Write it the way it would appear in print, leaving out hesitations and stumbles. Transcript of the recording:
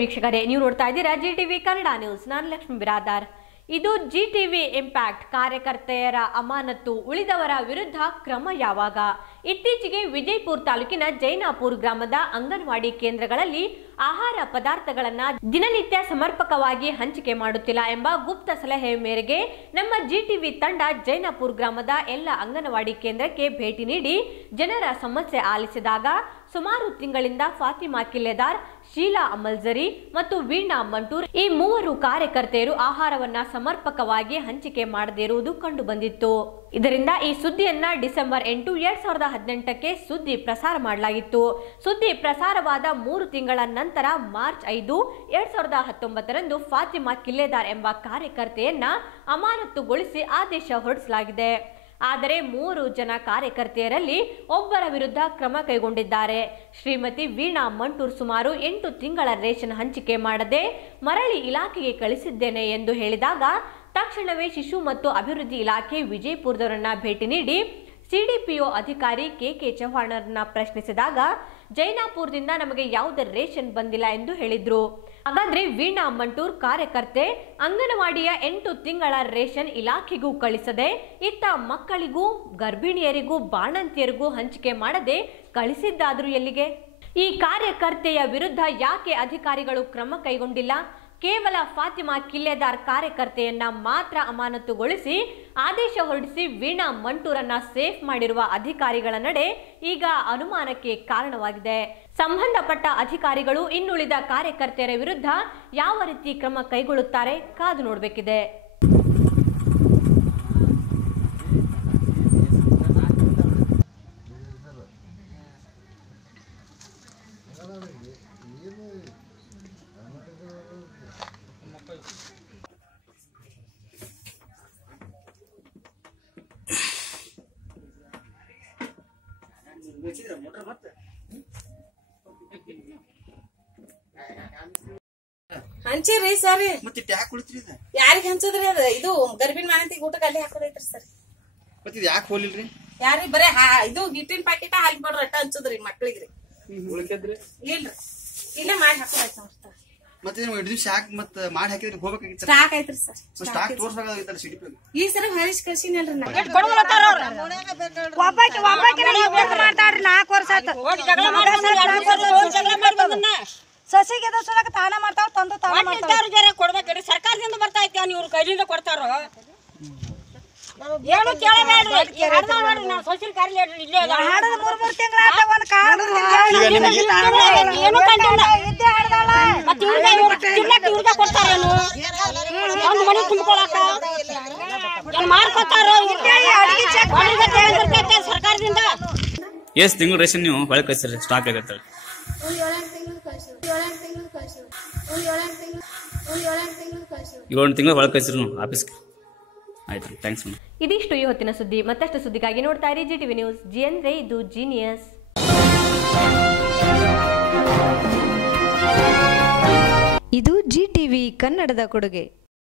ವೀಕ್ಷಕರೇ, ನೀವು ನೋಡ್ತಾ ಇದ್ದೀರಾ ಜಿಟಿವಿ ಕನ್ನಡ ನ್ಯೂಸ್. ನಾನು ಲಕ್ಷ್ಮೀ ಬಿರಾದಾರ್. ಇದು ಜಿಟಿವಿ ಇಂಪ್ಯಾಕ್ಟ್. ಕಾರ್ಯಕರ್ತೆಯರ ಅಮಾನತು, ಉಳಿದವರ ವಿರುದ್ಧ ಕ್ರಮ ಯಾವಾಗ? ಇತ್ತೀಚೆಗೆ ವಿಜಯಪುರ ತಾಲೂಕಿನ ಜೈನಾಪುರ ಗ್ರಾಮದ ಅಂಗನವಾಡಿ ಕೇಂದ್ರಗಳಲ್ಲಿ ಆಹಾರ ಪದಾರ್ಥಗಳನ್ನು ದಿನನಿತ್ಯ ಸಮರ್ಪಕವಾಗಿ ಹಂಚಿಕೆ ಮಾಡುತ್ತಿಲ್ಲ ಎಂಬ ಗುಪ್ತ ಸಲಹೆ ಮೇರೆಗೆ ನಮ್ಮ ಜಿಟಿವಿ ತಂಡ ಜೈನಾಪುರ ಗ್ರಾಮದ ಎಲ್ಲ ಅಂಗನವಾಡಿ ಕೇಂದ್ರಕ್ಕೆ ಭೇಟಿ ನೀಡಿ ಜನರ ಸಮಸ್ಯೆ ಆಲಿಸಿದಾಗ ಸುಮಾರು ತಿಂಗಳಿಂದ ಫಾತಿಮಾ ಕಿಲ್ಲೆದಾರ್, ಶೀಲಾ ಅಮಲ್ಜರಿ ಮತ್ತು ವೀಣಾ ಮಂಟೂರ್ ಈ ಮೂವರು ಕಾರ್ಯಕರ್ತೆಯರು ಆಹಾರವನ್ನ ಸಮರ್ಪಕವಾಗಿ ಹಂಚಿಕೆ ಮಾಡದೇ ಇರುವುದು ಕಂಡು ಬಂದಿತ್ತು. ಇದರಿಂದ ಈ ಸುದ್ದಿಯನ್ನ ಡಿಸೆಂಬರ್ 8, 2018ಕ್ಕೆ ಸುದ್ದಿ ಪ್ರಸಾರ ಮಾಡಲಾಗಿತ್ತು. ಸುದ್ದಿ ಪ್ರಸಾರವಾದ 3 ತಿಂಗಳ ನಂತರ ಮಾರ್ಚ್ 5, 2019ರಂದು ಫಾತಿಮಾ ಕಿಲ್ಲೆದಾರ್ ಎಂಬ ಕಾರ್ಯಕರ್ತೆಯನ್ನ ಅಮಾನತುಗೊಳಿಸಿ ಆದೇಶ ಹೊರಡಿಸಲಾಗಿದೆ. ಆದರೆ 3 ಜನ ಕಾರ್ಯಕರ್ತೆಯರಲ್ಲಿ ಒಬ್ಬರ ವಿರುದ್ಧ ಕ್ರಮ ಕೈಗೊಂಡಿದ್ದಾರೆ. ಶ್ರೀಮತಿ ವೀಣಾ ಮಂಟೂರ್ ಸುಮಾರು 8 ತಿಂಗಳ ರೇಷನ್ ಹಂಚಿಕೆ ಮಾಡದೆ ಮರಳಿ ಇಲಾಖೆಗೆ ಕಳಿಸಿದ್ದೇನೆ ಎಂದು ಹೇಳಿದಾಗ ತಕ್ಷಣವೇ ಶಿಶು ಮತ್ತು ಅಭಿವೃದ್ಧಿ ಇಲಾಖೆ ವಿಜಯಪುರದವರನ್ನ ಭೇಟಿ ನೀಡಿ ಸಿಡಿಪಿಒ ಅಧಿಕಾರಿ ಕೆಕೆ ಚವ್ಹಾಣರನ್ನ ಪ್ರಶ್ನಿಸಿದಾಗ ಜೈನಾಪುರದಿಂದ ನಮಗೆ ಯಾವುದೇ ರೇಷನ್ ಬಂದಿಲ್ಲ ಎಂದು ಹೇಳಿದ್ರು. ಹಾಗಾದ್ರೆ ವೀಣಾ ಮಂಟೂರ್ ಕಾರ್ಯಕರ್ತೆ ಅಂಗನವಾಡಿಯ 8 ತಿಂಗಳ ರೇಷನ್ ಇಲಾಖೆಗೂ ಕಳಿಸದೆ ಇತ್ತ ಮಕ್ಕಳಿಗೂ, ಗರ್ಭಿಣಿಯರಿಗೂ, ಬಾಣಂತಿಯರಿಗೂ ಹಂಚಿಕೆ ಮಾಡದೆ ಕಳಿಸಿದ್ದಾದ್ರೂ ಎಲ್ಲಿಗೆ? ಈ ಕಾರ್ಯಕರ್ತೆಯ ವಿರುದ್ಧ ಯಾಕೆ ಅಧಿಕಾರಿಗಳು ಕ್ರಮ ಕೈಗೊಂಡಿಲ್ಲ? ಕೇವಲ ಫಾತಿಮಾ ಕಿಲ್ಲೆದಾರ್ ಕಾರ್ಯಕರ್ತೆಯನ್ನ ಮಾತ್ರ ಅಮಾನತುಗೊಳಿಸಿ ಆದೇಶ ಹೊರಡಿಸಿ ವೀಣಾ ಮಂಟೂರನ್ನ ಸೇಫ್ ಮಾಡಿರುವ ಅಧಿಕಾರಿಗಳ ನಡೆ ಈಗ ಅನುಮಾನಕ್ಕೆ ಕಾರಣವಾಗಿದೆ. ಸಂಬಂಧಪಟ್ಟ ಅಧಿಕಾರಿಗಳು ಇನ್ನುಳಿದ ಕಾರ್ಯಕರ್ತೆಯರ ವಿರುದ್ಧ ಯಾವ ರೀತಿ ಕ್ರಮ ಕೈಗೊಳ್ಳುತ್ತಾರೆ ಕಾದು ನೋಡಬೇಕಿದೆ. ಹಂಚಿರಿ ಸರ್, ಯಾರಿಗೆ ಹಂಚದ್ರಿ? ಅದ ಇದು ಗರ್ಭಿಣಿ ಮಾನಂತಿಗೆ ಊಟಕ್ಕೆ ಅಲ್ಲಿ ಹಾಕೋದೈತ್ರಿ ಸರ್. ಯಾಕೆ ಹೋಲಿಲ್ರಿ? ಯಾರಿಗೆ ಬರೇ ಇದು ಹಿಟ್ಟಿನ ಪ್ಯಾಕೆಟ್ ಹಾಕಿ ಬಿಡ್ರಿ, ಅಟ್ಟ ಹಂಚದ್ರಿ ಮಕ್ಳಿಗ್ರಿ. ಇಲ್ರಿ, ಇಲ್ಲೇ ಮಾಡಿ ಹಾಕೋದೈತಿ ನೋಡ್ತಾರ. ಮತ್ತೆ ಮಾಡಿ ಹಾಕಿದ್ರೆ ಹೋಗ್ಬೇಕಾಗಿತ್ತು. ಸ್ಟಾಕ್ ಐತ್ರಿ ಸರ್, ಸ್ಟಾಕ್ ತೋರ್ಸ್ಬೇಕಾಗಿತ್ತಲ್ಲ ಸಿಡಿಪಿ. ಈ ಸರ ಹರಿಶ್ ಕಳ್ಸಿನಲ್ರಿ. ಸಸಿಗೆ ತಾನ ಮಾಡ್ತಾವ, ತಂದು ಕೊಡ್ಬೇಕ್ರಿ. ಸರ್ಕಾರದಿಂದ ಬರ್ತಾ ಐತಿ, ಇವ್ರ ಕೈಲಿಂದ ಕೊಡ್ತಾರ. ಏನು ಕೇಳಬೇಡ್ರಿ, ನಾವು ಸೋಷಿಯಲ್ ಕಾರ್ಯ ಇಲ್ಲೇ ಕೊಡ್ತಾರೇನು? ಒಂದು ಮನೆ ತುಂಬಿಕೊಳಕ ಮಾಡ್ಕೊತಾರ ಸರ್ಕಾರದಿಂದ. ಎಷ್ಟು ತಿಂಗಳು ರೇಷನ್ ನೀವು ಹೊಳೆ ಕಳಿಸ್ರಿ? ಸ್ಟಾಕ್ ಆಗತ್ತೆ 7 ತಿಂಗಳು ಹೊಳೆ ಕಳಿಸ್ರಿ ನೀವು ಆಫೀಸ್ಗೆ. ಆಯ್ತು, ಥ್ಯಾಂಕ್ಸ್. ಇದಿಷ್ಟು ಈ ಹೊತ್ತಿನ ಸುದ್ದಿ. ಮತ್ತಷ್ಟು ಸುದ್ದಿಗಾಗಿ ನೋಡ್ತಾ ಇರಿ ಜಿಟಿವಿ ನ್ಯೂಸ್. ಜಿ ಅಂದ್ರೆ ಇದು ಜೀನಿಯಸ್. ಇದು ಜಿಟಿವಿ ಕನ್ನಡದ ಕೊಡುಗೆ.